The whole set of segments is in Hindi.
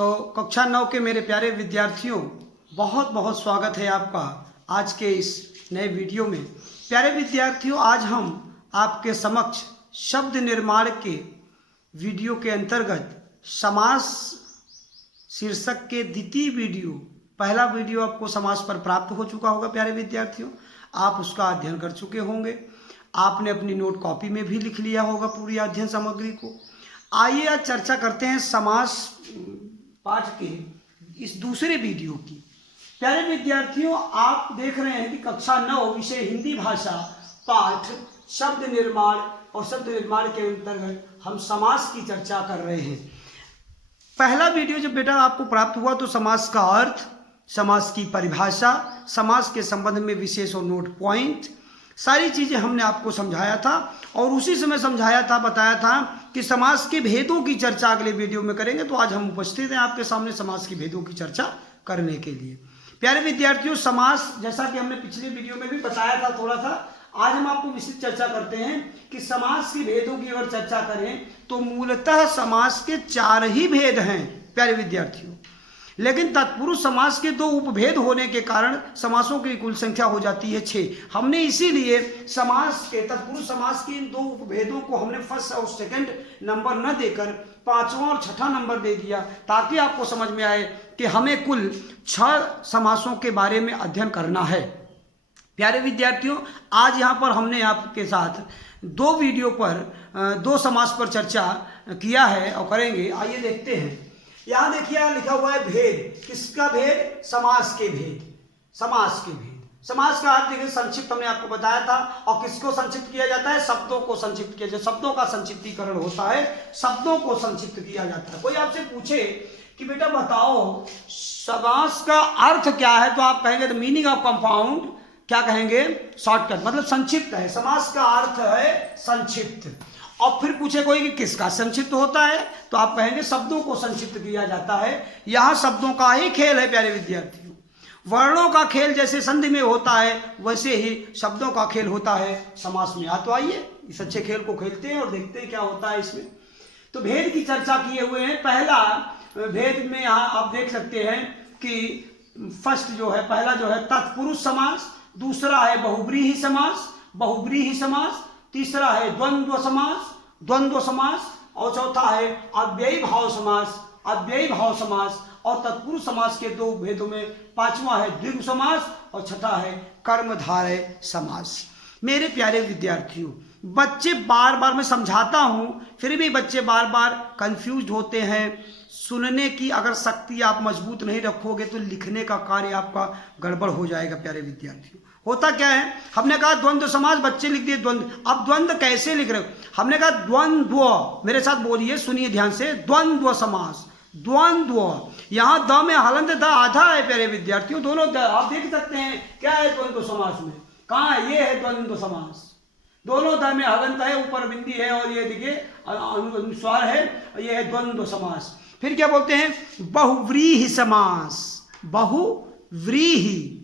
तो कक्षा 9 के मेरे प्यारे विद्यार्थियों, बहुत बहुत स्वागत है आपका आज के इस नए वीडियो में। प्यारे विद्यार्थियों, आज हम आपके समक्ष शब्द निर्माण के वीडियो के अंतर्गत समास शीर्षक के द्वितीय वीडियो, पहला वीडियो आपको समास पर प्राप्त हो चुका होगा। प्यारे विद्यार्थियों, आप उसका अध्ययन कर चुके होंगे, आपने अपनी नोट कॉपी में भी लिख लिया होगा पूरी अध्ययन सामग्री को। आइए आज चर्चा करते हैं समास पाठ के इस दूसरे वीडियो की। प्यारे विद्यार्थियों, आप देख रहे हैं कि कक्षा 9 विषय हिंदी भाषा पाठ शब्द निर्माण, और शब्द निर्माण के अंतर्गत हम समास की चर्चा कर रहे हैं। पहला वीडियो जब बेटा आपको प्राप्त हुआ तो समास का अर्थ, समास की परिभाषा, समास के संबंध में विशेष और नोट पॉइंट, सारी चीजें हमने आपको समझाया था। और उसी समय समझाया था, बताया था कि समास के भेदों की चर्चा अगले वीडियो में करेंगे। तो आज हम उपस्थित हैं आपके सामने समास के भेदों की चर्चा करने के लिए। प्यारे विद्यार्थियों, समास जैसा कि हमने पिछले वीडियो में भी बताया था थोड़ा सा, आज हम आपको विस्तृत चर्चा करते हैं कि समास के भेदों की अगर चर्चा करें तो मूलतः समास के 4 ही भेद हैं प्यारे विद्यार्थियों, लेकिन तत्पुरुष समास के 2 उपभेद होने के कारण समासों की कुल संख्या हो जाती है 6। हमने इसीलिए समास के, तत्पुरुष समास के इन 2 उपभेदों को हमने फर्स्ट और सेकंड नंबर न देकर 5वां और 6ठा नंबर दे दिया, ताकि आपको समझ में आए कि हमें कुल 6 समासों के बारे में अध्ययन करना है। प्यारे विद्यार्थियों, आज यहाँ पर हमने आपके साथ 2 वीडियो पर 2 समास पर चर्चा किया है और करेंगे। आइए देखते हैं। यहां देखिए, यहां लिखा हुआ है भेद। किसका भेद? समास के भेद। समास के भेद। समास का अर्थ देखिए, संक्षिप्त हमने आपको बताया था। और किसको संक्षिप्त किया जाता है? शब्दों को संक्षिप्त किया जाता है। शब्दों का संक्षिप्तीकरण होता है, शब्दों को संक्षिप्त किया जाता है। कोई आपसे पूछे कि बेटा बताओ समास का अर्थ क्या है, तो आप कहेंगे द मीनिंग ऑफ कंपाउंड। क्या कहेंगे? शॉर्टकट, मतलब संक्षिप्त है। समास का अर्थ है संक्षिप्त। और फिर पूछे कोई कि किसका संक्षिप्त होता है, तो आप कहेंगे शब्दों को संक्षिप्त किया जाता है। यहां शब्दों का ही खेल है प्यारे विद्यार्थियों। वर्णों का खेल जैसे संधि में होता है, वैसे ही शब्दों का खेल होता है समास में। तो आइए इस अच्छे खेल को खेलते हैं और देखते हैं क्या होता है इसमें। तो भेद की चर्चा किए हुए हैं। पहला भेद में यहां आप देख सकते हैं कि फर्स्ट जो है, पहला जो है तत्पुरुष समास, दूसरा है बहुव्रीहि समास, बहुव्रीहि समास, तीसरा है द्वंद्व समास, द्वंद्व समास, और चौथा है अव्ययी भाव समास, अव्ययी भाव समास। और तत्पुरुष समास के 2 भेदों में 5वां है द्विगु समास और 6ठा है कर्मधारय समास। मेरे प्यारे विद्यार्थियों, बच्चे बार बार मैं समझाता हूं, फिर भी बच्चे बार बार कंफ्यूज होते हैं। सुनने की अगर शक्ति आप मजबूत नहीं रखोगे तो लिखने का कार्य आपका गड़बड़ हो जाएगा। प्यारे विद्यार्थियों, होता क्या है, हमने कहा द्वंद्व समास, बच्चे लिख दिए द्वंद्व। अब द्वंद्व कैसे लिख रहे हो? हमने कहा द्वंद्व, मेरे साथ बोलिए, सुनिए ध्यान से, द्वंद्व समास। द्वंद्व, यहां द में हलंत द आधा है प्यारे विद्यार्थियों, दोनों आप देख सकते हैं क्या है द्वंद्व समास में। कहां है? ये है द्वंद्व समास। दोनों द में हलंत है, ऊपर बिंदी है, और ये देखिए अनुस्वार है, ये है द्वंद्व समास। फिर क्या बोलते हैं? बहुव्रीहि समास। बहुव्रीहि,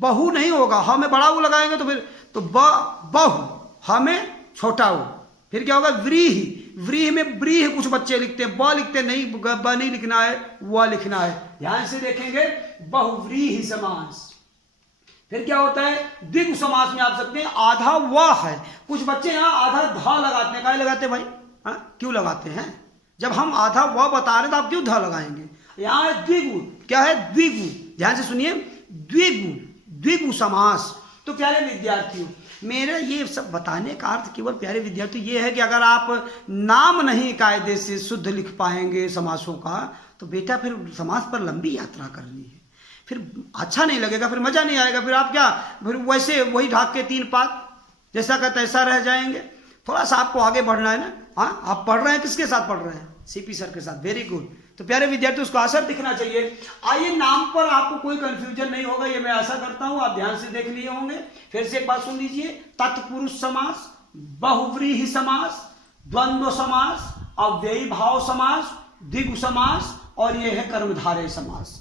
बहु नहीं होगा, ह में बड़ा ऊ लगाएंगे तो फिर तो बहु, ह में छोटा ऊ। फिर क्या होगा? व्रीहि। व्रीहि में व्रीहि कुछ बच्चे लिखते हैं, ब लिखते नहीं, ब नहीं लिखना है, व लिखना है। ध्यान से देखेंगे, बहुव्रीहि समास। फिर क्या होता है? द्विगु समास में आप सकते हैं आधा व है, कुछ बच्चे यहाँ आधा ध लगाते हैं। क्या लगाते हैं भाई? क्यों लगाते हैं? जब हम आधा व बता रहे तो आप क्यों ध लगाएंगे? यहाँ द्विगु। क्या है? द्विगु। ध्यान से सुनिए, द्विगु, द्विगु समास। तो प्यारे विद्यार्थियों, मेरा ये सब बताने का अर्थ केवल प्यारे विद्यार्थी ये है कि अगर आप नाम नहीं कायदे से शुद्ध लिख पाएंगे समासों का, तो बेटा फिर समास पर लंबी यात्रा करनी है, फिर अच्छा नहीं लगेगा, फिर मजा नहीं आएगा। फिर आप क्या, फिर वैसे वही ढाक के 3 पात जैसा का तैसा रह जाएंगे। थोड़ा सा आपको आगे बढ़ना है ना। हाँ, आप पढ़ रहे हैं, किसके साथ पढ़ रहे हैं? सीपी सर के साथ। Very good. तो प्यारे विद्यार्थी, उसको असर दिखना चाहिए। आइए, नाम पर आपको कोई कंफ्यूजन नहीं होगा, ये मैं आशा करता हूं। आप ध्यान से देख लिए होंगे। फिर से एक बात सुन लीजिए, तत्पुरुष समास, बहुव्रीहि समास, द्वंद्व समास, अव्ययी भाव समास, द्विगु समास, और यह है कर्मधारय समास।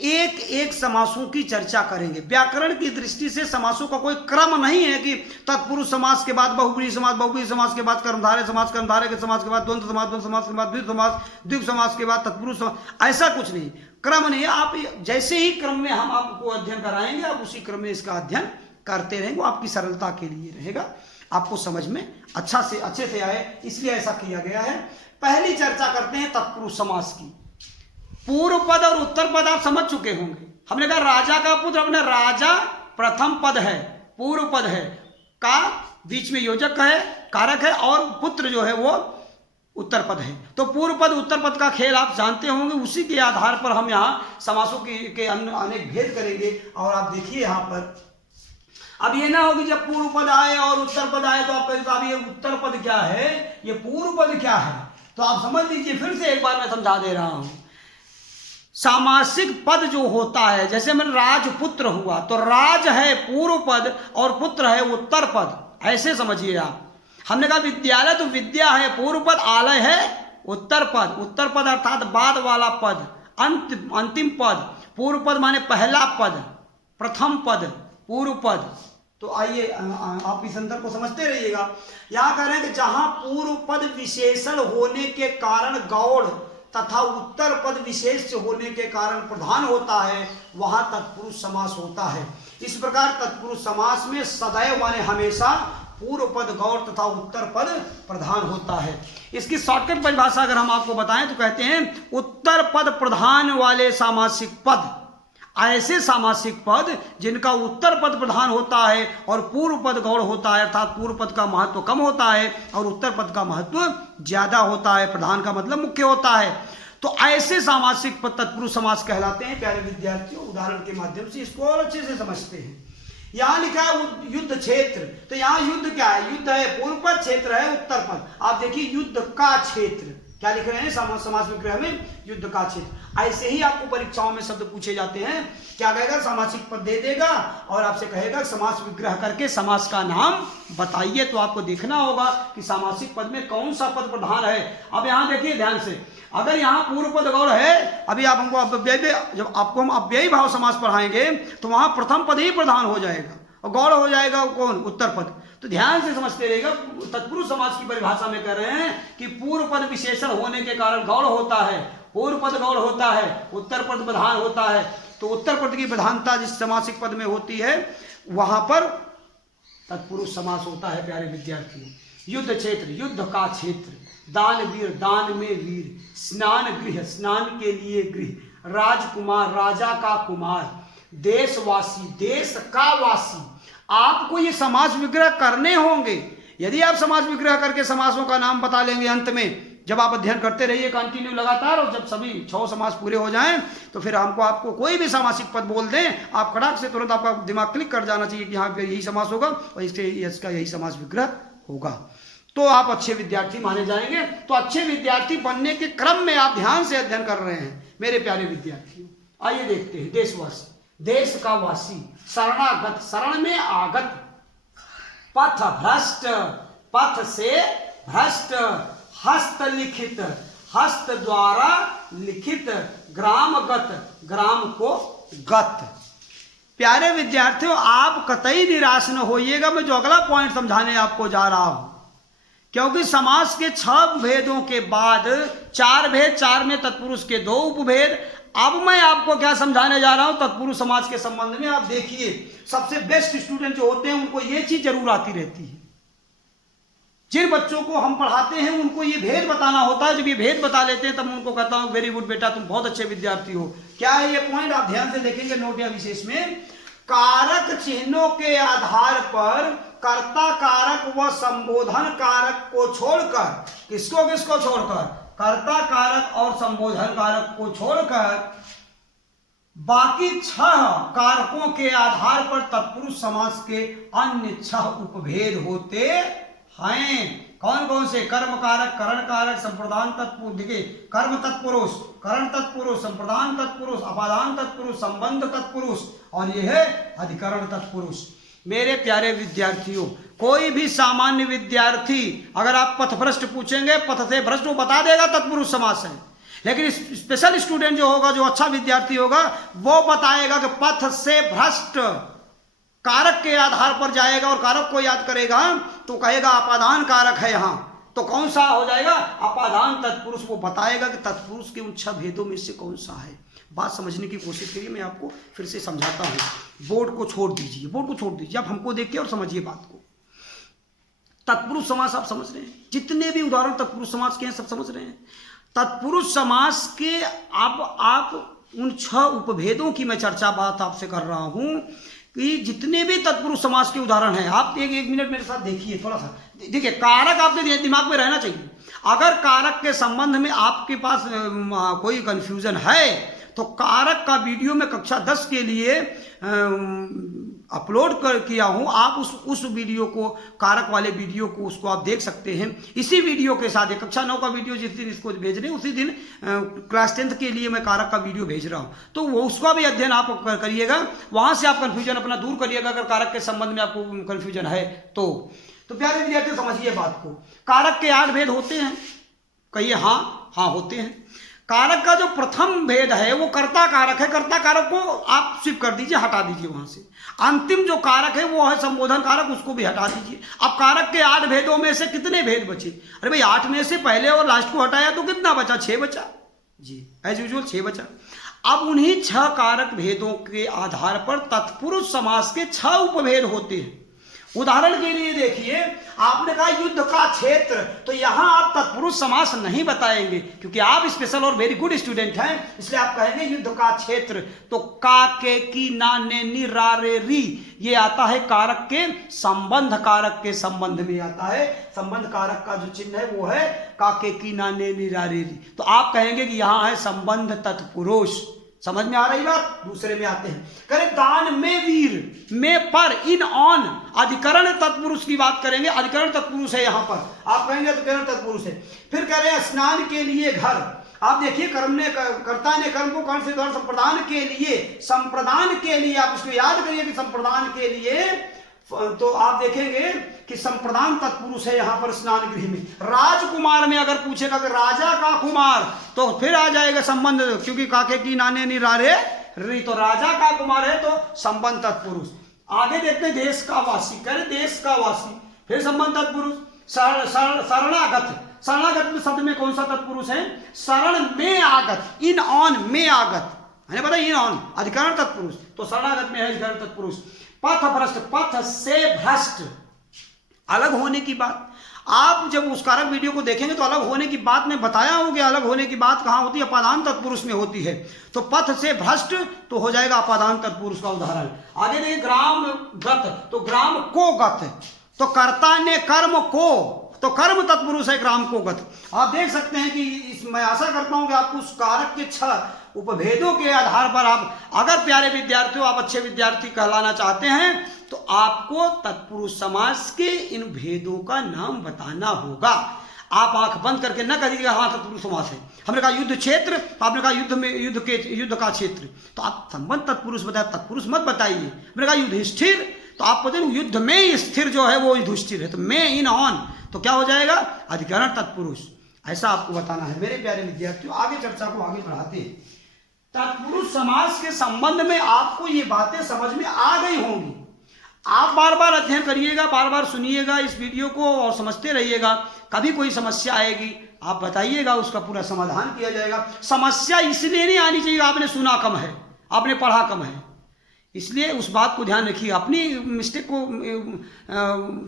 एक एक समासों की चर्चा करेंगे। व्याकरण की दृष्टि से समासों का कोई क्रम नहीं है कि तत्पुरुष समास के बाद बहुब्रीहि समास, बहुब्रीहि समास के बाद कर्मधारय समास, कर्मधारय के समास के बाद द्वंद्व समास, द्वंद्व समास के बाद द्वित्व समास, द्वित्व समास के बाद तत्पुरुष समास, ऐसा कुछ नहीं, क्रम नहीं है। आप जैसे ही क्रम में हम आपको अध्ययन कराएंगे, आप उसी क्रम में इसका अध्ययन करते रहेंगे। आपकी सरलता के लिए रहेगा, आपको समझ में अच्छे से आए, इसलिए ऐसा किया गया है। पहली चर्चा करते हैं तत्पुरुष समास की। पूर्व पद और उत्तर पद आप समझ चुके होंगे। हमने कहा राजा का पुत्र, अपने राजा प्रथम पद है, पूर्व पद है, का बीच में योजक है, कारक है, और पुत्र जो है वो उत्तर पद है। तो पूर्व पद उत्तर पद का खेल आप जानते होंगे। उसी के आधार पर हम यहाँ समासों के अनेक भेद करेंगे। और आप देखिए यहाँ पर, अब ये ना हो कि जब पूर्व पद आए और उत्तर पद आए तो आप कहें साहब ये उत्तर पद क्या है, ये पूर्व पद क्या है। तो आप समझ लीजिए, फिर से एक बार मैं समझा दे रहा हूं। सामासिक पद जो होता है, जैसे मैंने राजपुत्र हुआ, तो राज है पूर्व पद और पुत्र है उत्तर पद, ऐसे समझिए आप। हमने कहा विद्यालय, तो विद्या है पूर्व पद, आलय है उत्तर पद। उत्तर पद अर्थात बाद वाला पद, अंतिम पद। पूर्व पद माने पहला पद, प्रथम पद, पूर्व पद। तो आइए आप इस अंतर को समझते रहिएगा। यहां कह रहे हैं कि जहां पूर्व पद विशेषण होने के कारण गौड़ तथा उत्तर पद विशेष होने के कारण प्रधान होता है, वहां तत्पुरुष समास होता है। इस प्रकार तत्पुरुष समास में सदैव माने हमेशा पूर्व पद गौड़ तथा उत्तर पद प्रधान होता है। इसकी शॉर्टकट परिभाषा अगर हम आपको बताएं तो कहते हैं उत्तर पद प्रधान वाले सामासिक पद, ऐसे सामासिक पद जिनका उत्तर पद प्रधान होता है और पूर्व पद गौड़ होता है, अर्थात पूर्व पद का महत्व कम होता है और उत्तर पद का महत्व ज्यादा होता है। प्रधान का मतलब मुख्य होता है। तो ऐसे सामासिक पद तत्पुरुष समास कहलाते हैं। प्यारे विद्यार्थियों, उदाहरण के माध्यम से इसको और अच्छे से समझते हैं। यहां लिखा है युद्ध क्षेत्र, तो यहां युद्ध क्या है, युद्ध है पूर्व पद, क्षेत्र है उत्तर पद। आप देखिए युद्ध का क्षेत्र क्या लिख रहे हैं समास विग्रह में, युद्ध का क्षेत्र। ऐसे ही आपको परीक्षाओं में शब्द पूछे जाते हैं। क्या कहेगा, सामासिक पद दे देगा और आपसे कहेगा समास विग्रह करके समास का नाम बताइए। तो आपको देखना होगा कि सामासिक पद में कौन सा पद प्रधान है। अब यहां देखिए ध्यान से, अगर यहाँ पूर्व पद गौड़ है, अभी आप हमको जब आपको हम अव्ययी भाव समास पढ़ाएंगे तो वहां प्रथम पद ही प्रधान हो जाएगा और गौड़ हो जाएगा कौन, उत्तर पद। तो ध्यान से समझते रहेगा। तत्पुरुष समास की परिभाषा में कह रहे हैं कि पूर्व पद विशेषण होने के कारण गौड़ होता है, पूर्व पद गौड़ होता है, उत्तर पद प्रधान होता है। तो उत्तर पद की प्रधानता जिस सामासिक पद में होती है वहां पर तत्पुरुष समास होता है। प्यारे विद्यार्थियों, युद्ध क्षेत्र, युद्ध का क्षेत्र, दान वीर, दान में वीर, स्नान गृह, स्नान के लिए गृह, राजकुमार, राजा का कुमार, देशवासी, देश का वासी। आपको ये समास विग्रह करने होंगे। यदि आप समास विग्रह करके समासों का नाम बता लेंगे अंत में, जब आप अध्ययन करते रहिए कंटिन्यू लगातार, और जब सभी 6 समास पूरे हो जाएं तो फिर आपको कोई भी सामासिक पद बोल दें, आप खड़ाक से तुरंत आपका दिमाग क्लिक कर जाना चाहिए कि यहाँ पे यही समास होगा और इसका यही समास विग्रह होगा। तो आप अच्छे विद्यार्थी माने जाएंगे। तो अच्छे विद्यार्थी बनने के क्रम में आप ध्यान से अध्ययन कर रहे हैं मेरे प्यारे विद्यार्थियों। आइए देखते हैं, देशवासी, देश का वासी, शरणागत, शरण में आगत, पथ भ्रष्ट, पथ से भ्रष्ट, हस्तलिखित, हस्त द्वारा लिखित, ग्रामगत, ग्राम को गत। प्यारे विद्यार्थियों, आप कतई निराश न होइएगा। मैं जो अगला पॉइंट समझाने आपको जा रहा हूं, क्योंकि समास के 6 भेदों के बाद 4 भेद, 4 में तत्पुरुष के 2 उपभेद। अब मैं आपको क्या समझाने जा रहा हूं तत्पुरुष समास के संबंध में। आप देखिए, सबसे बेस्ट स्टूडेंट जो होते हैं उनको ये चीज जरूर आती रहती है। जिन बच्चों को हम पढ़ाते हैं उनको ये भेद बताना होता है। जब ये भेद बता लेते हैं तब मैं उनको कहता हूं वेरी गुड बेटा, तुम बहुत अच्छे विद्यार्थी हो। क्या है ये पॉइंट, आप ध्यान से देखेंगे नोट या विशेष में। कारक चिन्हों के आधार पर कर्ता कारक व संबोधन कारक को छोड़कर, किसको छोड़कर, कर्ता कारक और संबोधन कारक को छोड़कर बाकी 6 कारकों के आधार पर तत्पुरुष समास के अन्य 6 उपभेद होते हैं। कौन कौन से, कर्म कारक, करण कारक, संप्रदान तत्पुरुष, देखिए कर्म तत्पुरुष, करण तत्पुरुष, संप्रदान तत्पुरुष, अपादान तत्पुरुष, संबंध तत्पुरुष, और यह है अधिकरण तत्पुरुष। मेरे प्यारे विद्यार्थियों, कोई भी सामान्य विद्यार्थी अगर आप पथभ्रष्ट पूछेंगे, पथ से भ्रष्ट, वो बता देगा तत्पुरुष समास है। लेकिन स्पेशल स्टूडेंट जो होगा, जो अच्छा विद्यार्थी होगा, वो बताएगा कि पथ से भ्रष्ट कारक के आधार पर जाएगा और कारक को याद करेगा तो कहेगा अपादान कारक है यहाँ, तो कौन सा हो जाएगा? अपादान तत्पुरुष। वो बताएगा कि तत्पुरुष के उन 6 भेदों में से कौन सा है। बात समझने की कोशिश करिए, मैं आपको फिर से समझाता हूँ। बोर्ड को छोड़ दीजिए, बोर्ड को छोड़ दीजिए, आप हमको देखिए और समझिए बात को। तत्पुरुष समास आप समझ रहे हैं, जितने भी उदाहरण तत्पुरुष समास के हैं सब समझ रहे हैं। तत्पुरुष समास के अब आप उन 6 उपभेदों की मैं चर्चा बात आपसे कर रहा हूं कि जितने भी तत्पुरुष समास के उदाहरण हैं, आप एक मिनट मेरे साथ देखिए, थोड़ा सा देखिए। कारक आपके दिमाग में रहना चाहिए। अगर कारक के संबंध में आपके पास कोई कंफ्यूजन है तो कारक का वीडियो में कक्षा 10 के लिए अपलोड किया हूं। आप उस वीडियो को, कारक वाले वीडियो को, उसको आप देख सकते हैं। इसी वीडियो के साथ कक्षा 9 का वीडियो जिस दिन इसको भेज रहे हैं उसी दिन क्लास 10th के लिए मैं कारक का वीडियो भेज रहा हूं, तो वो उसका भी अध्ययन आप करिएगा। वहां से आप कंफ्यूजन अपना दूर करिएगा अगर कारक के संबंध में आपको कंफ्यूजन है तो प्यारे विद्यार्थी समझिए बात को। कारक के 8 भेद होते हैं, कहिए हाँ, हाँ होते हैं। कारक का जो प्रथम भेद है वो कर्ता कारक है। कर्ता कारक को आप स्विप कर दीजिए, हटा दीजिए वहां से। अंतिम जो कारक है वो है संबोधन कारक, उसको भी हटा दीजिए। अब कारक के 8 भेदों में से कितने भेद बचे? अरे भाई 8 में से पहले और लास्ट को हटाया तो कितना बचा? 6 बचा जी, एज यूजुअल 6 बचा। अब उन्हीं 6 कारक भेदों के आधार पर तत्पुरुष समास के 6 उपभेद होते हैं। उदाहरण के लिए देखिए, आपने कहा युद्ध का क्षेत्र, तो यहां आप तत्पुरुष समास नहीं बताएंगे क्योंकि आप स्पेशल और वेरी गुड स्टूडेंट हैं, इसलिए आप कहेंगे युद्ध का क्षेत्र। तो का, के, की, ना, ने, नि, रा, रे, री, ये आता है कारक के संबंध कारक के संबंध में आता है। संबंध कारक का जो चिन्ह है वो है का, के, की, ना, ने, नि, रा, रे, री। तो आप कहेंगे कि यहां है संबंध तत्पुरुष। समझ में आ रही बात? दूसरे में आते हैं, करें दान में वीर, में पर, इन, ऑन, अधिकरण तत्पुरुष की बात करेंगे। अधिकरण तत्पुरुष है यहाँ पर, आप कहेंगे अधिकरण तत्पुरुष है। फिर कह रहे हैं स्नान के लिए घर। आप देखिए, कर्ता ने कर्म को कर्ण से द्वारा संप्रदान के लिए, संप्रदान के लिए, आप इसको याद करिए कि संप्रदान के लिए, तो आप देखेंगे कि संप्रदान तत्पुरुष है यहां पर स्नान गृह में। राजकुमार में अगर पूछेगा कि राजा का कुमार, तो फिर आ जाएगा संबंध, क्योंकि काके की नाने नि रारे री, तो राजा का कुमार है तो संबंध तत्पुरुष। आगे देखते हैं देश का वासी, करे देश का वासी, फिर संबंध तत्पुरुष। शरणागत, शरणागत में शब्द में कौन सा तत्पुरुष है? शरण में आगत, इन, ऑन, में आगत है, पता इन, ऑन, अधिकरण तत्पुरुष, तो शरणागत में है अधिकरण तत्पुरुष। पथ भ्रष्ट, पथ से भ्रष्ट, अलग होने की बात। आप जब उस कारक वीडियो को देखेंगे तो अलग होने की बात में बताया हो कि अलग होने की बात कहां होती है? अपादान तत्पुरुष में होती है। तो पथ से भ्रष्ट तो हो जाएगा अपादान तत्पुरुष का उदाहरण। आगे देखिए, ग्राम गत, तो ग्राम को गत, तो कर्ता ने कर्म को, तो कर्म तत्पुरुष है ग्राम को गत। आप देख सकते हैं कि मैं आशा करता हूं कि आपको उस कारक के 6 उपभेदों के आधार पर, आप अगर प्यारे विद्यार्थियों, आप अच्छे विद्यार्थी कहलाना चाहते हैं तो आपको तत्पुरुष समास के इन भेदों का नाम बताना होगा। आप आंख बंद करके न कहिएगा हाँ तत्पुरुष समास है। हमने कहा युद्ध क्षेत्र, आपने कहा युद्ध में, युद्ध का क्षेत्र, तो आप संबंध तत्पुरुष बताए, तत्पुरुष मत बताइए। हमने कहा युधिष्ठिर, तो आप पता नहीं युद्ध में स्थिर जो है वो युधिष्ठिर है, तो में, इन, ऑन, तो क्या हो जाएगा? अधिकरण तत्पुरुष। ऐसा आपको बताना है मेरे प्यारे विद्यार्थियों। आगे चर्चा को आगे बढ़ाते हैं। तत्पुरुष समास के संबंध में आपको ये बातें समझ में आ गई होंगी। आप बार बार अध्ययन करिएगा, बार बार सुनिएगा इस वीडियो को और समझते रहिएगा। कभी कोई समस्या आएगी आप बताइएगा, उसका पूरा समाधान किया जाएगा। समस्या इसलिए नहीं आनी चाहिए आपने सुना कम है, आपने पढ़ा कम है, इसलिए उस बात को ध्यान रखिए। अपनी मिस्टेक को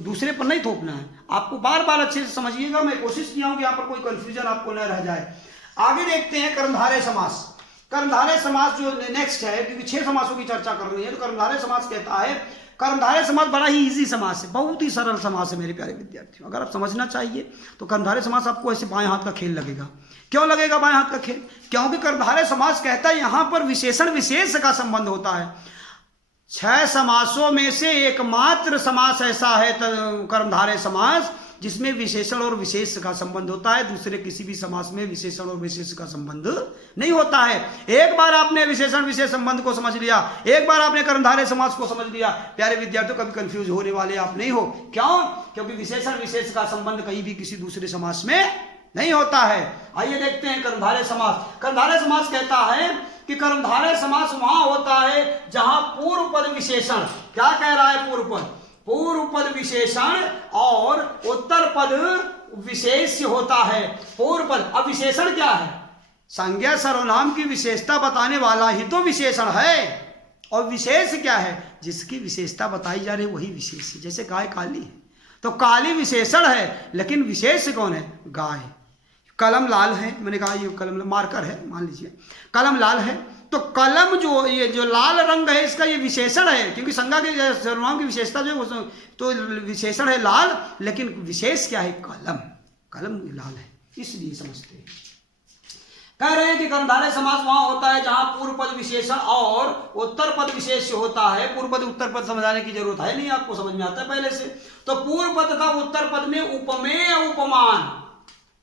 दूसरे पर नहीं थोपना है, आपको बार बार अच्छे से समझिएगा। मैं कोशिश किया हूं कि यहाँ पर कोई कंफ्यूजन आपको न रह जाए। आगे देखते हैं कर्मधारय समास। कर्मधारय समास जो नेक्स्ट है, क्योंकि 6 समासों की चर्चा कर रही है, तो कर्मधारय समास कहता है, कर्मधारय समास बड़ा ही इजी समास है, बहुत ही सरल समास है मेरे प्यारे विद्यार्थियों। अगर आप समझना चाहिए तो कर्मधारय समास आपको ऐसे बाएं हाथ का खेल लगेगा। क्यों लगेगा बाएं हाथ का खेल? क्योंकि कर्मधारय समास कहता है यहां पर विशेषण विशेष का संबंध होता है। 6 समासों में से एकमात्र समास ऐसा है कर्मधारय समास जिसमें विशेषण और विशेष का संबंध होता है। दूसरे किसी भी समास में विशेषण और विशेष का संबंध नहीं होता है। एक बार आपने विशेषण विशेष संबंध को समझ लिया, एक बार आपने कर्मधारय समास को समझ लिया, प्यारे विद्यार्थियों कभी कंफ्यूज होने वाले आप नहीं हो। क्यों? क्योंकि विशेषण विशेष का संबंध कहीं भी किसी दूसरे समास में नहीं होता है। आइए देखते हैं कर्मधारय समास। कर्मधारय समास कहता है कि कर्मधारय समास वहां होता है जहां पूर्व पद विशेषण, क्या कह रहा है, पूर्व पद, पूर्व पद विशेषण और उत्तर पद विशेष्य होता है। पूर्व पद, अब विशेषण क्या है, संज्ञा सर्वनाम की विशेषता बताने वाला ही तो विशेषण है। और विशेष क्या है, जिसकी विशेषता बताई जा रही है वही विशेष है। जैसे गाय काली है तो काली विशेषण है, लेकिन विशेष कौन है, गाय। कलम लाल है, मैंने कहा ये कलम मार्कर है, मान लीजिए कलम लाल है, तो कलम जो ये जो लाल रंग है इसका ये विशेषण है, क्योंकि संज्ञा के सर्वनाम की विशेषता जो है तो विशेषण है लाल, लेकिन विशेष क्या है, कलम, कलम लाल है, इसलिए समझते हैं। कह रहे हैं कि कर्मधारय समास वहां होता है जहां पूर्व पद विशेषण और उत्तर पद विशेष्य होता है। पूर्व पद उत्तर पद समझाने की जरूरत है नहीं, आपको समझ में आता है पहले से। तो पूर्व पद का उत्तर पद में उपमेय उपमान,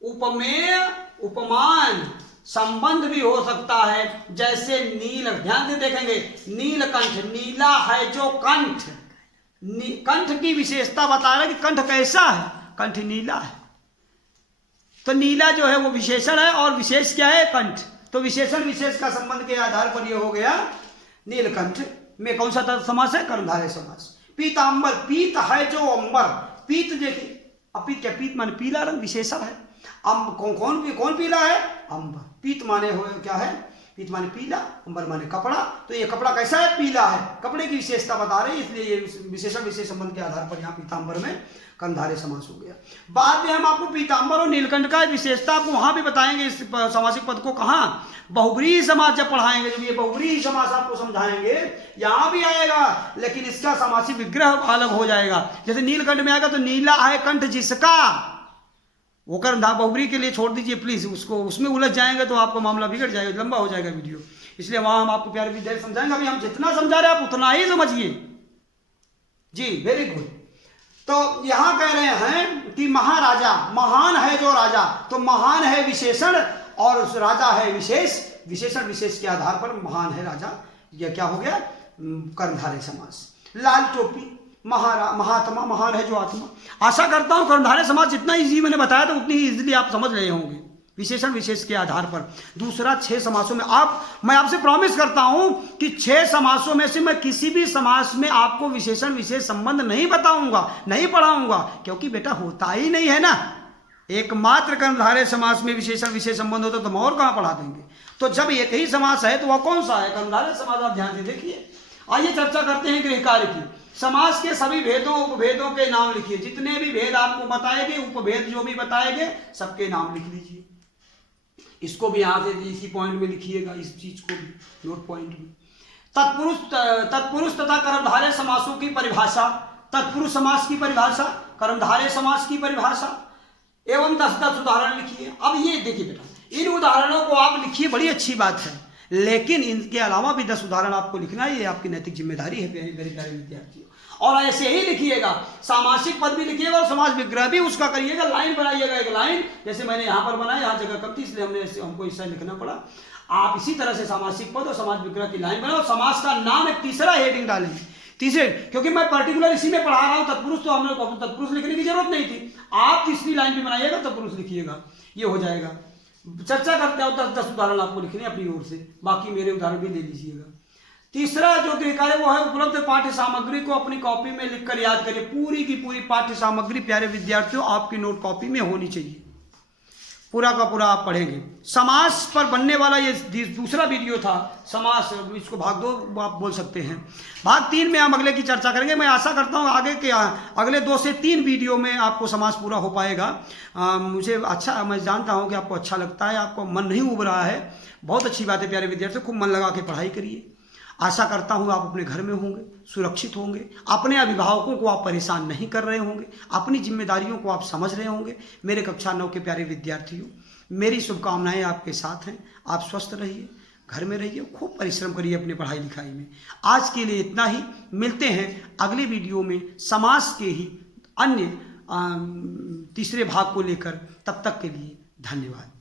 उपमेय उपमान संबंध भी हो सकता है। जैसे नील, ध्यान से देखेंगे, नीलकंठ, नीला है जो कंठ, कंठ की विशेषता बता रहा है कि कंठ कैसा है, कंठ नीला है, तो नीला जो है वो विशेषण है और विशेष क्या है, कंठ। तो विशेषण विशेष का संबंध के आधार पर ये हो गया नीलकंठ में कौन सा समास है, कर्मधारय समास। पीतांबर, पीत है जो अंबर, पीत देखिए, अब पीत क्या, पीत माने पीला रंग, विशेषण है। कौन पीला है, अंबर। पीत माने हो क्या है, पीत माने पीला, अंबर माने कपड़ा, तो ये कपड़ा कैसा है, पीला है, कपड़े की विशेषता बता रहे, इसलिए ये विशेषण विशेष संबंध के आधार पर यहाँ पीतांबर में कर्मधारय समास हो गया। बाद में हम आपको पीतांबर और नीलकंठ का विशेषता आपको वहां भी बताएंगे, इस सामासिक पद को कहाँ, बहुब्रीहि समास जब पढ़ाएंगे, जब ये बहुब्रीहि समास आपको समझाएंगे यहां भी आएगा, लेकिन इसका सामासिक विग्रह अलग हो जाएगा। जैसे नीलकंठ में आएगा तो नीला है कंठ जिसका, वो कर्मधारय बहुब्रीहि के लिए छोड़ दीजिए प्लीज, उसको उसमें उलझ जाएंगे तो आपका मामला बिगड़ जाएगा, लंबा हो जाएगा वीडियो, इसलिए वहां हम आपको प्यारे विद्यार्थी समझाएंगे। अभी हम जितना समझा रहे हैं आप उतना ही समझिए जी, वेरी गुड। तो यहां कह रहे हैं कि महाराजा, महान है जो राजा, तो महान है विशेषण और राजा है विशेष, विशेषण विशेष के आधार पर महान है राजा, यह क्या हो गया, कर्मधारय समास। लाल टोपी, महात्मा, महान है जो आत्मा। आशा करता हूं कर्मधारय समास जितना इजी मैंने बताया था उतनी ही इजीली आप समझ रहे होंगे, विशेषण विशेष के आधार पर। दूसरा, 6 समासों में मैं आपसे प्रॉमिस करता हूं कि 6 समासों में से मैं किसी भी समास में आपको विशेषण विशेष संबंध नहीं बताऊंगा, नहीं पढ़ाऊंगा, क्योंकि बेटा होता ही नहीं है ना। एकमात्र कर्मधारय समास में विशेषण विशेष संबंध होता तो हम और कहां पढ़ा देंगे। तो जब एक ही समास है तो वह कौन सा है, कर्मधारय समास। आप ध्यान से देखिए। आइए चर्चा करते हैं गृह कार्य की। समास के सभी भेदों उपभेदों के नाम लिखिए, जितने भी भेद आपको बताएंगे, उपभेद जो भी बताएंगे, सबके नाम लिख लीजिए। इसको भी यहां से इसी पॉइंट में लिखिएगा, इस चीज को भी नोट पॉइंट में। तत्पुरुष तथा कर्मधारय समासों की परिभाषा, तत्पुरुष समास की परिभाषा, कर्मधारय समास की परिभाषा एवं 10 उदाहरण लिखिए। अब ये देखिए बेटा, इन उदाहरणों को आप लिखिए, बड़ी अच्छी बात है, लेकिन इनके अलावा भी 10 उदाहरण आपको लिखना है, ये आपकी नैतिक जिम्मेदारी है मेरे प्यारे विद्यार्थियों। और ऐसे ही लिखिएगा, सामासिक पद भी लिखिएगा और समास विग्रह भी उसका करिएगा, लाइन बनाइएगा, एक लाइन, जैसे मैंने यहां पर बनाया, यहां जगह कम थी इसलिए हमको इससे लिखना पड़ा। आप इसी तरह से सामासिक पद और समास विग्रह की लाइन बनाओ, समास का नाम एक तीसरा हेडिंग डालेंगे, तीसरे, क्योंकि मैं पर्टिकुलर इसी में पढ़ा रहा हूं तत्पुरुष, तो हम लोग तत्पुरुष लिखने की जरूरत नहीं थी, आप तीसरी लाइन भी बनाइएगा तत्पुरुष लिखिएगा, ये हो जाएगा। चर्चा करते हैं, 10 उदाहरण आपको लिखने अपनी ओर से, बाकी मेरे उदाहरण भी ले लीजिएगा। तीसरा जो गृह कार्य वो है उपलब्ध पाठ्य सामग्री को अपनी कॉपी में लिखकर याद करिए। पूरी की पूरी पाठ्य सामग्री प्यारे विद्यार्थियों आपकी नोट कॉपी में होनी चाहिए, पूरा का पूरा आप पढ़ेंगे। समास पर बनने वाला ये दूसरा वीडियो था, समास, इसको भाग 2 आप बोल सकते हैं। भाग 3 में हम अगले की चर्चा करेंगे। मैं आशा करता हूँ आगे के अगले 2 से 3 वीडियो में आपको समास पूरा हो पाएगा। मुझे अच्छा, मैं जानता हूँ कि आपको अच्छा लगता है, आपको मन नहीं उब रहा है, बहुत अच्छी बात है प्यारे विद्यार्थियों, खूब मन लगा के पढ़ाई करिए। आशा करता हूँ आप अपने घर में होंगे, सुरक्षित होंगे, अपने अभिभावकों को आप परेशान नहीं कर रहे होंगे, अपनी जिम्मेदारियों को आप समझ रहे होंगे। मेरे कक्षा 9 के प्यारे विद्यार्थियों, मेरी शुभकामनाएं आपके साथ हैं। आप स्वस्थ रहिए, घर में रहिए, खूब परिश्रम करिए अपने पढ़ाई लिखाई में। आज के लिए इतना ही, मिलते हैं अगले वीडियो में समास के ही अन्य तीसरे भाग को लेकर। तब तक के लिए धन्यवाद।